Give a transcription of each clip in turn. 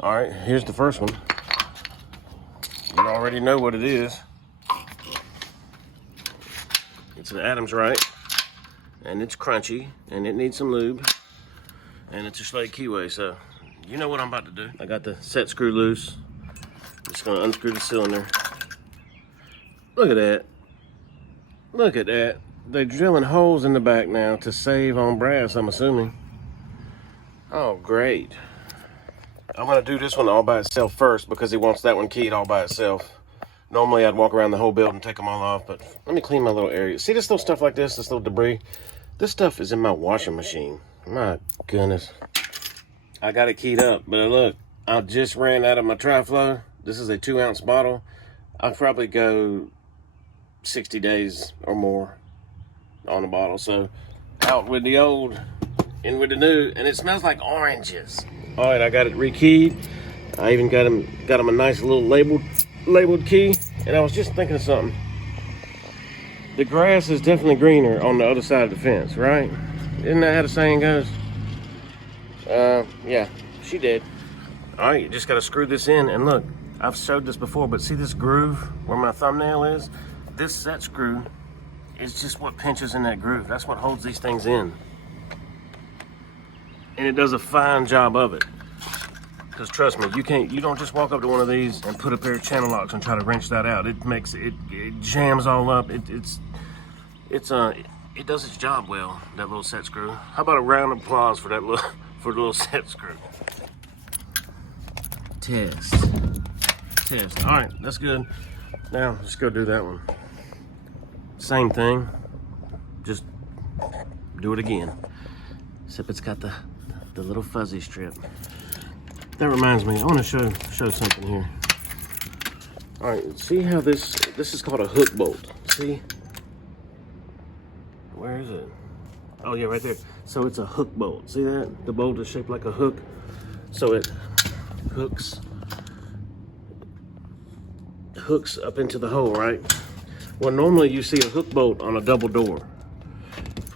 All right, here's the first one. You already know what it is. It's an Adams right, and it's crunchy, and it needs some lube, and it's a Schlage keyway, so you know what I'm about to do. I got the set screw loose. Just gonna unscrew the cylinder. Look at that. Look at that. They're drilling holes in the back now to save on brass, I'm assuming. Oh, great. I'm gonna do this one all by itself first because he wants that one keyed all by itself. Normally I'd walk around the whole building and take them all off, but let me clean my little area. See this little stuff like this little debris? This stuff is in my washing machine. My goodness. I got it keyed up, but look, I just ran out of my tri-flow. This is a 2-ounce bottle. I'll probably go 60 days or more on the bottle. So out with the old, in with the new, and it smells like oranges. All right, I got it rekeyed. I even got him a nice little labeled key. And I was just thinking of something. The grass is definitely greener on the other side of the fence, right? Isn't that how the saying goes? Yeah, she did. All right, you just got to screw this in, and look, I've showed this before, but see this groove where my thumbnail is? This set screw is just what pinches in that groove. That's what holds these things in. And it does a fine job of it. Because trust me, you don't just walk up to one of these and put a pair of channel locks and try to wrench that out. It jams all up. It does its job well, that little set screw. How about a round of applause for that little set screw? Test. All right, that's good. Now let's go do that one. Same thing, just do it again. Except it's got the little fuzzy strip. That reminds me, I want to show something here. All right, see how this is called a hook bolt. See? Where is it? Oh yeah, right there. So it's a hook bolt. See that? The bolt is shaped like a hook. So it hooks up into the hole, right? Well, normally you see a hook bolt on a double door.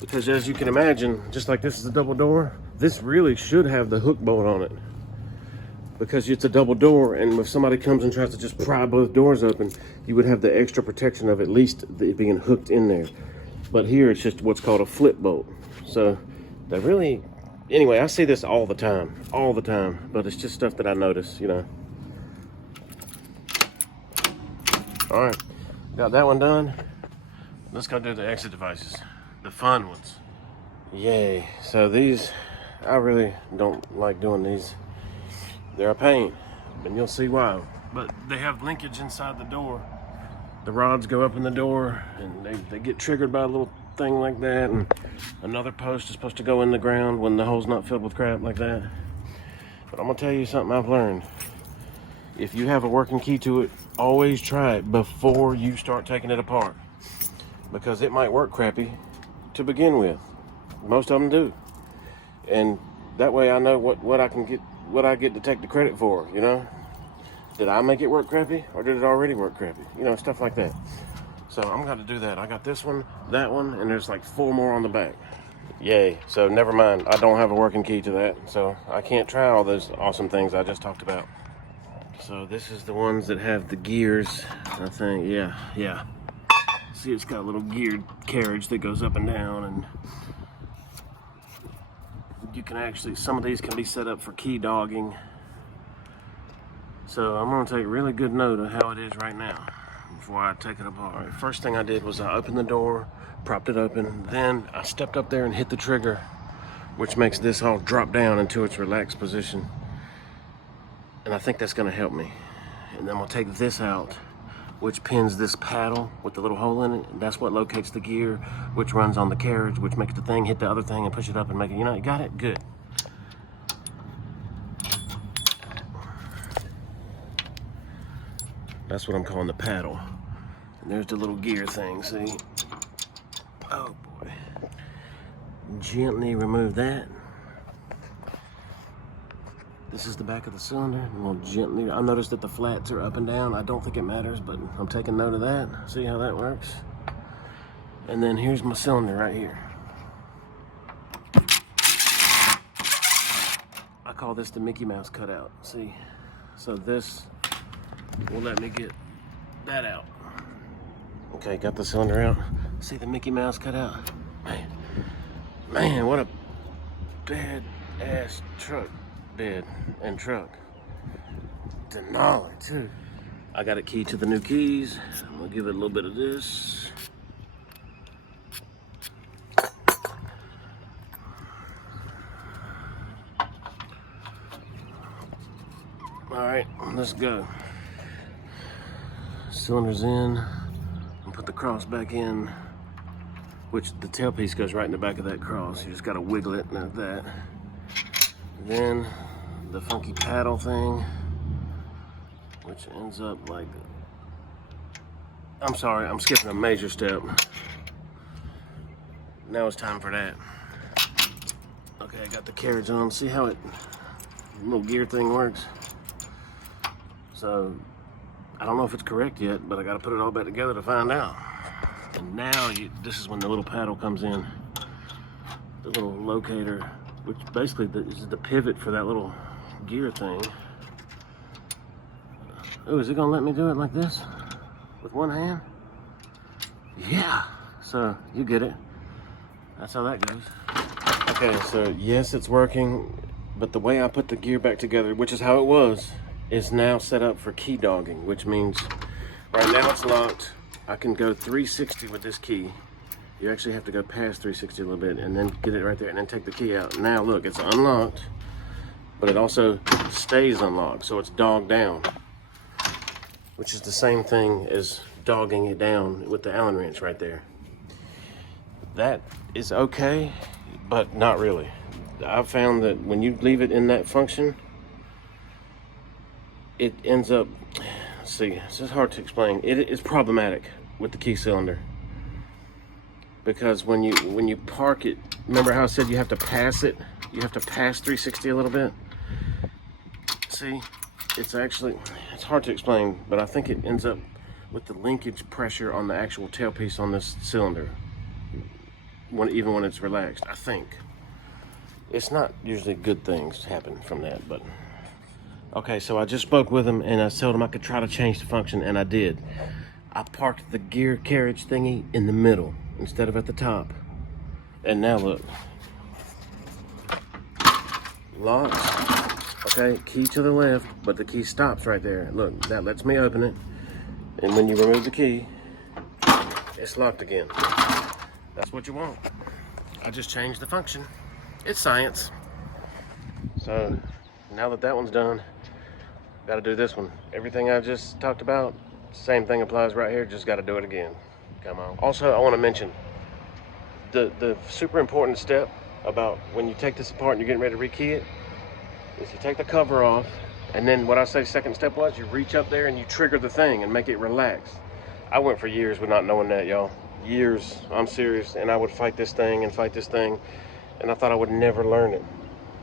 Because as you can imagine, just like this is a double door, this really should have the hook bolt on it. Because it's a double door, and if somebody comes and tries to just pry both doors open, you would have the extra protection of at least it being hooked in there. But here it's just what's called a flip bolt. So that really, anyway, I see this all the time, but it's just stuff that I notice, you know. All right, got that one done. Let's go do the exit devices, the fun ones. Yay. So these, I really don't like doing these. They're a pain, and you'll see why. But they have linkage inside the door. The rods go up in the door, and they get triggered by a little thing like that, and another post is supposed to go in the ground when the hole's not filled with crap like that. But I'm gonna tell you something I've learned. If you have a working key to it, always try it before you start taking it apart, because it might work crappy to begin with. Most of them do, and that way I know what I get to take the credit for, you know? Did I make it work crappy, or did it already work crappy? You know, stuff like that. So I'm gonna do that. I got this one, that one, and there's like 4 more on the back. Yay. So never mind, I don't have a working key to that, so I can't try all those awesome things I just talked about. So this is the ones that have the gears, I think. Yeah. See, it's got a little geared carriage that goes up and down, and you can actually, some of these can be set up for key dogging. So I'm gonna take really good note of how it is right now before I take it apart. All right, first thing I did was I opened the door, propped it open, then I stepped up there and hit the trigger, which makes this all drop down into its relaxed position. And I think that's gonna help me. And then we'll take this out, which pins this paddle with the little hole in it. That's what locates the gear, which runs on the carriage, which makes the thing hit the other thing and push it up and make it, you know, you got it? Good. That's what I'm calling the paddle. And there's the little gear thing, see? Oh boy. Gently remove that. This is the back of the cylinder, and we'll gently, I noticed that the flats are up and down. I don't think it matters, but I'm taking note of that. See how that works? And then here's my cylinder right here. I call this the Mickey Mouse cutout. See, so this will let me get that out. Okay, got the cylinder out. See the Mickey Mouse cutout? Man, what a bad ass truck bed and truck. Denali too. I got a key to the new keys. I'm gonna give it a little bit of this. All right, let's go. Cylinder's in. And put the cross back in, which the tailpiece goes right in the back of that cross. You just gotta wiggle it like that. Then the funky paddle thing, which ends up like, I'm sorry, I'm skipping a major step. Now it's time for that. Okay, I got the carriage on. See how it, little gear thing works? So, I don't know if it's correct yet, but I gotta put it all back together to find out. And now, this is when the little paddle comes in. The little locator, which basically is the pivot for that little gear thing. Oh, is it gonna let me do it like this? With one hand? Yeah, so you get it. That's how that goes. Okay, so yes, it's working, but the way I put the gear back together, which is how it was, is now set up for key dogging, which means right now it's locked. I can go 360 with this key. You actually have to go past 360 a little bit and then get it right there and then take the key out. Now look, it's unlocked, but it also stays unlocked, so it's dogged down, which is the same thing as dogging it down with the Allen wrench right there. That is okay, but not really. I've found that when you leave it in that function, it ends up, see, it's just hard to explain. It is problematic with the key cylinder, because when you park it, remember how I said you have to pass it? You have to pass 360 a little bit. See, it's actually, it's hard to explain, but I think it ends up with the linkage pressure on the actual tailpiece on this cylinder, even when it's relaxed. I think it's not usually good things happen from that, but okay. So I just spoke with him and I told him I could try to change the function, and I did. I parked the gear carriage thingy in the middle instead of at the top, and now look, locks. Okay, key to the left, but the key stops right there. Look, that lets me open it. And when you remove the key, it's locked again. That's what you want. I just changed the function. It's science. So now that that one's done, got to do this one. Everything I just talked about, same thing applies right here. Just got to do it again. Come on. Also, I want to mention the super important step about when you take this apart and you're getting ready to rekey it is you take the cover off, and then what I say second step was you reach up there and you trigger the thing and make it relax. I went for years with not knowing that, y'all. Years, I'm serious, and I would fight this thing, and I thought I would never learn it.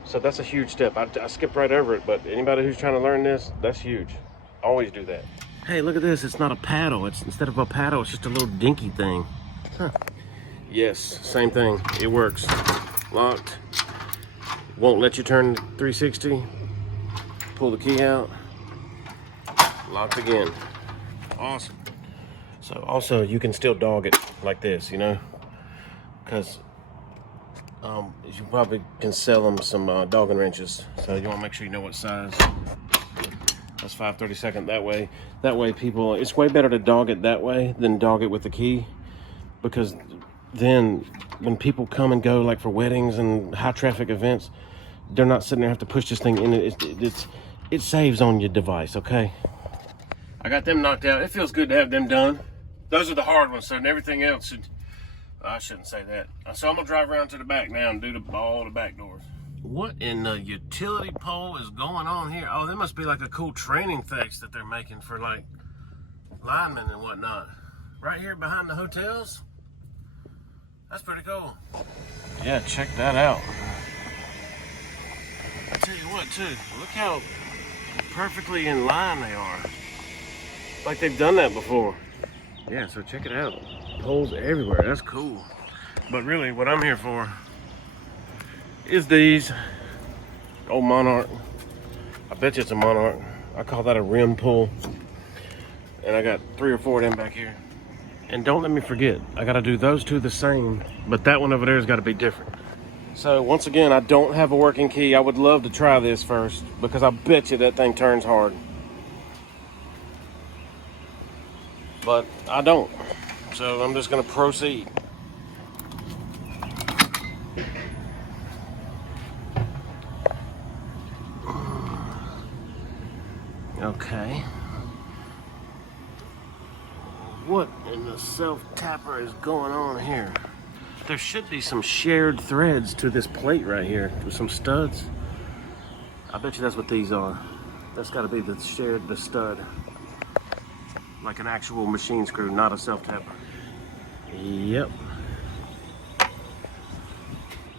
So that's a huge step. I skipped right over it, but anybody who's trying to learn this, that's huge. Always do that. Hey, look at this. It's not a paddle. It's instead of a paddle, it's just a little dinky thing. Huh. Yes, same thing. It works. Locked. Won't let you turn 360. Pull the key out. Locked again. Awesome. So also you can still dog it like this, you know, because you probably can sell them some dogging wrenches. So you want to make sure you know what size. That's 5/32. That way people, it's way better to dog it that way than dog it with the key, because then when people come and go, like for weddings and high traffic events, they're not sitting there have to push this thing in. It saves on your device. Okay, I got them knocked out. It feels good to have them done. Those are the hard ones, so everything else should, I shouldn't say that. So I'm gonna drive around to the back now and do all the back doors. What in the utility pole is going on here? Oh, there must be like a cool training fix that they're making for like linemen and whatnot. Right here behind the hotels. That's pretty cool. Yeah, check that out. I tell you what too, look how perfectly in line they are. Like they've done that before. Yeah, so check it out. Poles everywhere, that's cool. But really what I'm here for is these. old Monarch. I bet you it's a Monarch. I call that a rim pull. And I got 3 or 4 of them back here. And don't let me forget, I gotta do those two the same, but that one over there has gotta be different. So once again, I don't have a working key. I would love to try this first because I bet you that thing turns hard. But I don't. So I'm just gonna proceed. Okay. What in the self-tapper is going on here? There should be some shared threads to this plate right here with some studs. I bet you that's what these are. That's got to be the stud. Like an actual machine screw, not a self-tapper. Yep.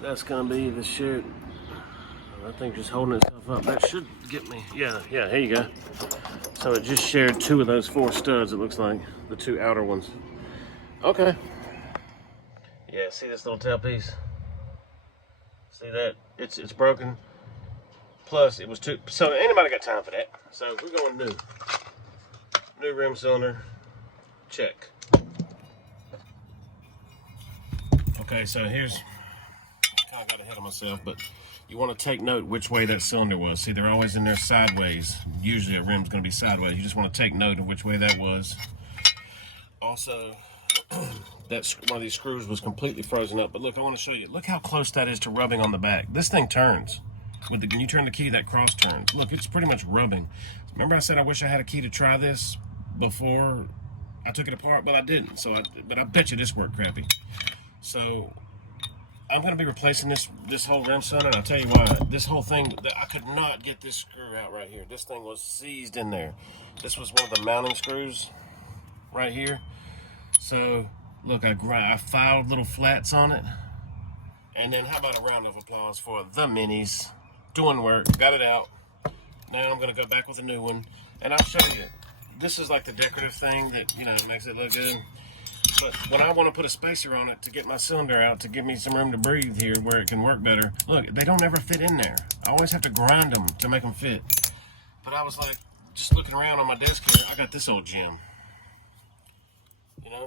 That's gonna be the shared. I think just holding itself up. That should get me. Yeah, here you go. So it just shared 2 of those 4 studs, it looks like. The 2 outer ones. Okay. Yeah, see this little tailpiece? See that? It's broken. Plus, it was too. So anybody got time for that? So we're going new. New rim cylinder. Check. Okay, so here's. Kind of got ahead of myself, but you want to take note which way that cylinder was. See, they're always in there sideways. Usually a rim's going to be sideways. You just want to take note of which way that was. Also, that one of these screws was completely frozen up. But look, I want to show you. Look how close that is to rubbing on the back. This thing turns. When you turn the key, that cross turns. Look, it's pretty much rubbing. Remember I said I wish I had a key to try this before I took it apart? But I didn't. But I bet you this worked crappy. So I'm going to be replacing this whole rim cylinder, and I'll tell you why. This whole thing, I could not get this screw out right here. This thing was seized in there. This was one of the mounting screws right here. So, look, I filed little flats on it. And then how about a round of applause for the minis. Doing work, got it out. Now I'm going to go back with a new one, and I'll show you. This is like the decorative thing that, makes it look good. But when I want to put a spacer on it to get my cylinder out, to give me some room to breathe here where it can work better, look, they don't ever fit in there. I always have to grind them to make them fit. But I was like, just looking around on my desk here, I got this old gem.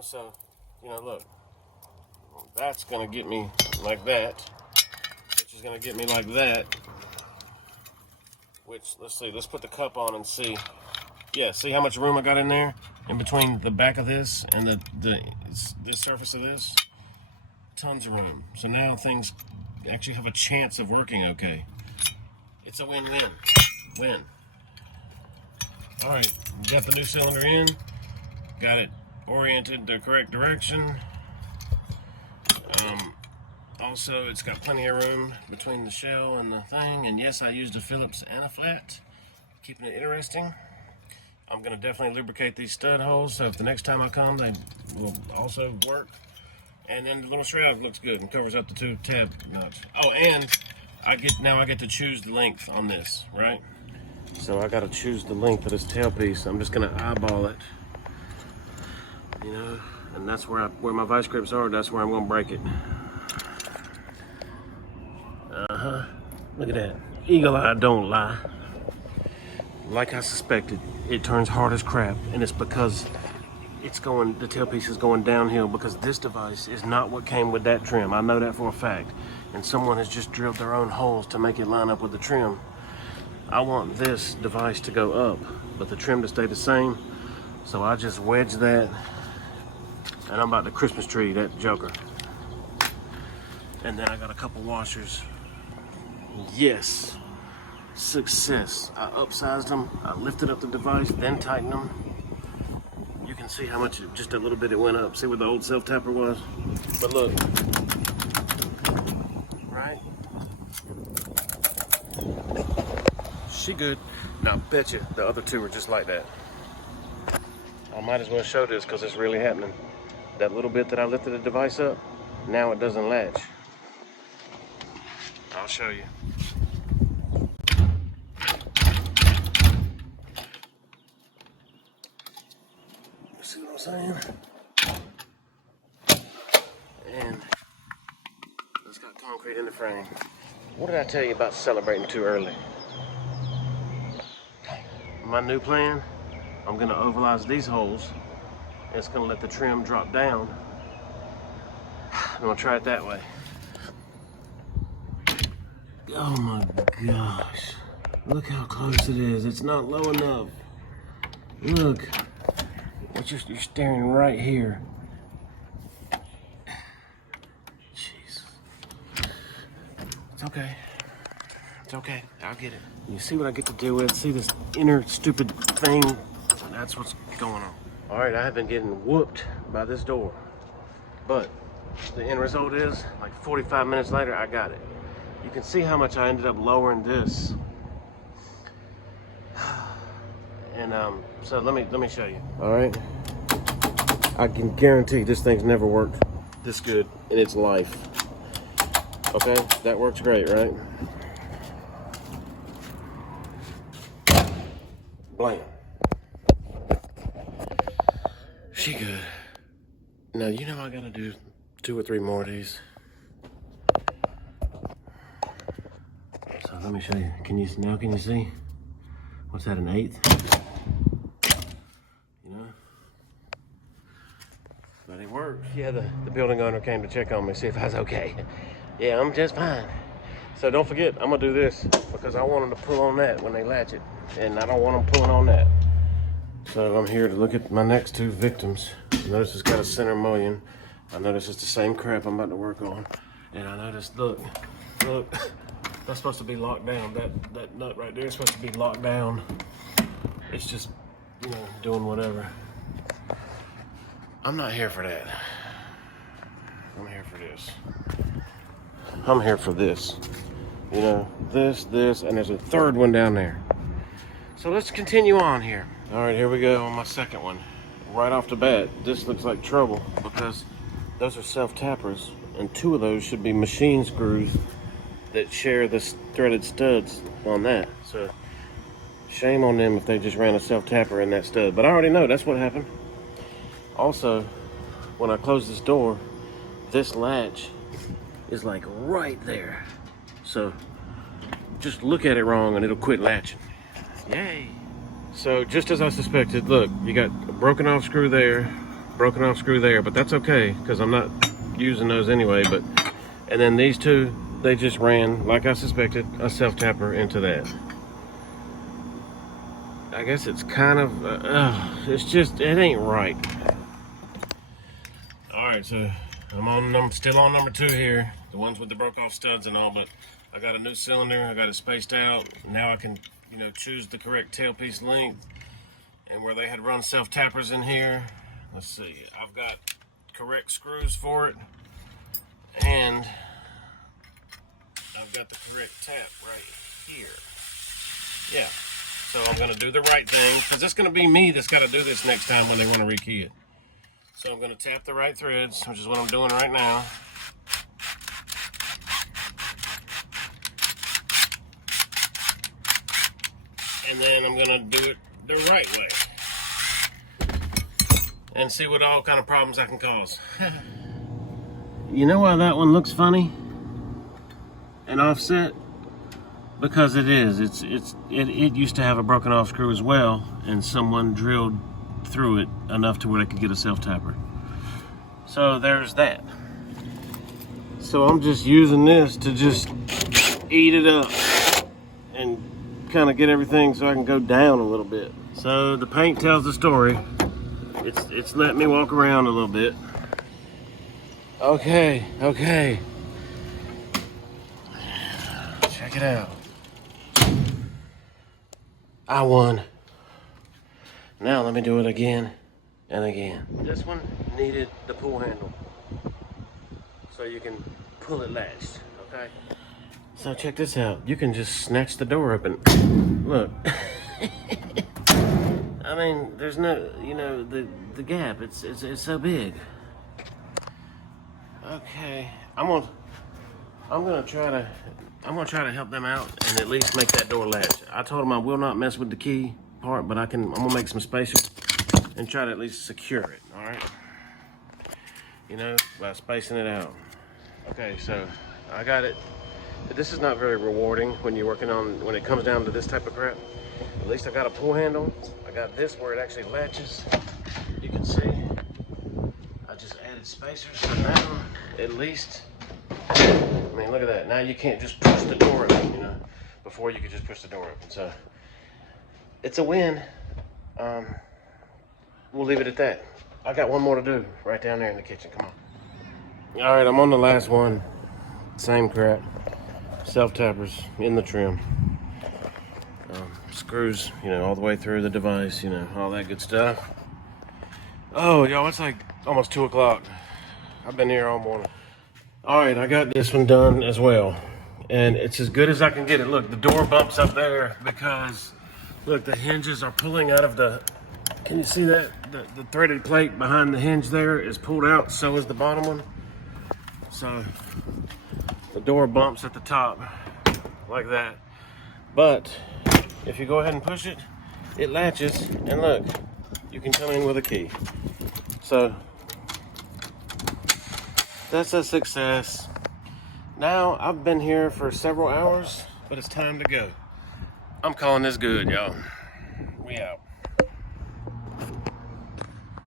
So, look, that's going to get me like that, which is going to get me like that, which, let's see, let's put the cup on and see. Yeah, see how much room I got in there? In between the back of this and the surface of this? Tons of room. So now things actually have a chance of working okay. It's a win-win. Win. Alright, got the new cylinder in. Got it oriented the correct direction. Also, it's got plenty of room between the shell and the thing. And yes, I used a Phillips and a flat, keeping it interesting. I'm going to definitely lubricate these stud holes, so if the next time I come, they will also work. And then the little shroud looks good and covers up the 2 tab nuts. Oh, and I get to choose the length on this, right? So I got to choose the length of this tailpiece. I'm just going to eyeball it, and that's where my vice grips are. That's where I'm going to break it. Look at that. Eagle eye don't lie. Like I suspected, it turns hard as crap, and it's because the tailpiece is going downhill because this device is not what came with that trim. I know that for a fact. And someone has just drilled their own holes to make it line up with the trim. I want this device to go up, but the trim to stay the same. So I just wedged that, and I'm about to Christmas tree that joker. And then I got a couple washers. Yes. Success. I upsized them, I lifted up the device, then tightened them. You can see how much, just a little bit it went up. See where the old self-tapper was? But look, right? She good. Now, bet you the other 2 are just like that. I might as well show this because it's really happening. That little bit that I lifted the device up, now it doesn't latch. I'll show you. See what I'm saying? And it's got concrete in the frame. What did I tell you about celebrating too early? My new plan, I'm gonna ovalize these holes. It's gonna let the trim drop down. I'm gonna try it that way. Oh my gosh. Look how close it is. It's not low enough. Look. You're staring right here. Jeez. It's okay. It's okay. I'll get it. You see what I get to deal with? See this inner stupid thing? That's what's going on. All right, I have been getting whooped by this door. But the end result is, like 45 minutes later, I got it. You can see how much I ended up lowering this. And so let me show you. All right. I can guarantee this thing's never worked this good in its life. Okay, that works great, right? Blam. She good. Now, you know I gotta do 2 or 3 more of these. So let me show you. Can you see? What's that, an 1/8? You know? But it worked. Yeah, the building owner came to check on me, see if I was okay. Yeah, I'm just fine. So don't forget, I'm gonna do this because I want them to pull on that when they latch it. And I don't want them pulling on that. So I'm here to look at my next 2 victims. Notice it's got a center mullion. I notice it's the same crap I'm about to work on. And I noticed, look, that's supposed to be locked down. That nut right there is supposed to be locked down. It's just, you know, doing whatever. I'm not here for that. I'm here for this. I'm here for this. You know, this, and there's a 3rd one down there. So let's continue on here. All right, here we go on my 2nd one. Right off the bat, this looks like trouble because those are self-tappers, and 2 of those should be machine screws that share the threaded studs on that. So shame on them if they just ran a self-tapper in that stud. But I already know that's what happened. Also, when I close this door, this latch is like right there. So just look at it wrong and it'll quit latching. Yay. So just as I suspected, look, you got a broken off screw there, but that's okay because I'm not using those anyway. And then these 2, they just ran, like I suspected, a self-tapper into that. I guess it's kind of, it ain't right. All right, so I'm still on number 2 here, the ones with the broke off studs and all, but I got a new cylinder, I got it spaced out. Now I can, you know, choose the correct tailpiece length. And where they had run self-tappers in here, let's see, I've got correct screws for it. And I've got the correct tap right here. Yeah, so I'm gonna do the right thing, because it's gonna be me that's gotta do this next time when they wanna rekey it. So I'm gonna tap the right threads, which is what I'm doing right now. And then I'm gonna do it the right way. And see what all kind of problems I can cause. You know why that one looks funny and offset? Because it is. It used to have a broken off screw as well, and someone drilled through it enough to where they could get a self-tapper. So there's that. So I'm just using this to just eat it up and kind of get everything so I can go down a little bit. So the paint tells the story. It's letting me walk around a little bit. Okay. Check it out. I won. Now let me do it again and again. This one needed the pull handle, so you can pull it latched, okay? So check this out. You can just snatch the door open. Look. I mean, there's no, you know, the gap. It's so big. Okay, I'm gonna try to help them out and at least make that door latch. I told them I will not mess with the key part, but I'm gonna make some spacers and try to at least secure it. All right. You know, by spacing it out. Okay, so I got it this is not very rewarding when you're working on, when it comes down to this type of crap. At least I got a pull handle. I got this where it actually latches. You can see, I just added spacers, so now at least, I mean, look at that. Now you can't just push the door open, you know. Before you could just push the door open. So it's a win. We'll leave it at that. I got one more to do right down there in the kitchen. Come on. All right, I'm on the last one. Same crap. Self-tappers in the trim. Screws, you know, all the way through the device, you know, all that good stuff. Oh, y'all, it's like almost 2 o'clock. I've been here all morning. All right, I got this one done as well. And it's as good as I can get it. Look, the door bumps up there because, look, the hinges are pulling out of the, can you see that? The threaded plate behind the hinge there is pulled out, so is the bottom one. So the door bumps at the top like that. But if you go ahead and push it, it latches, and look, you can come in with a key. So that's a success. Now, I've been here for several hours, but it's time to go. I'm calling this good, y'all. We out.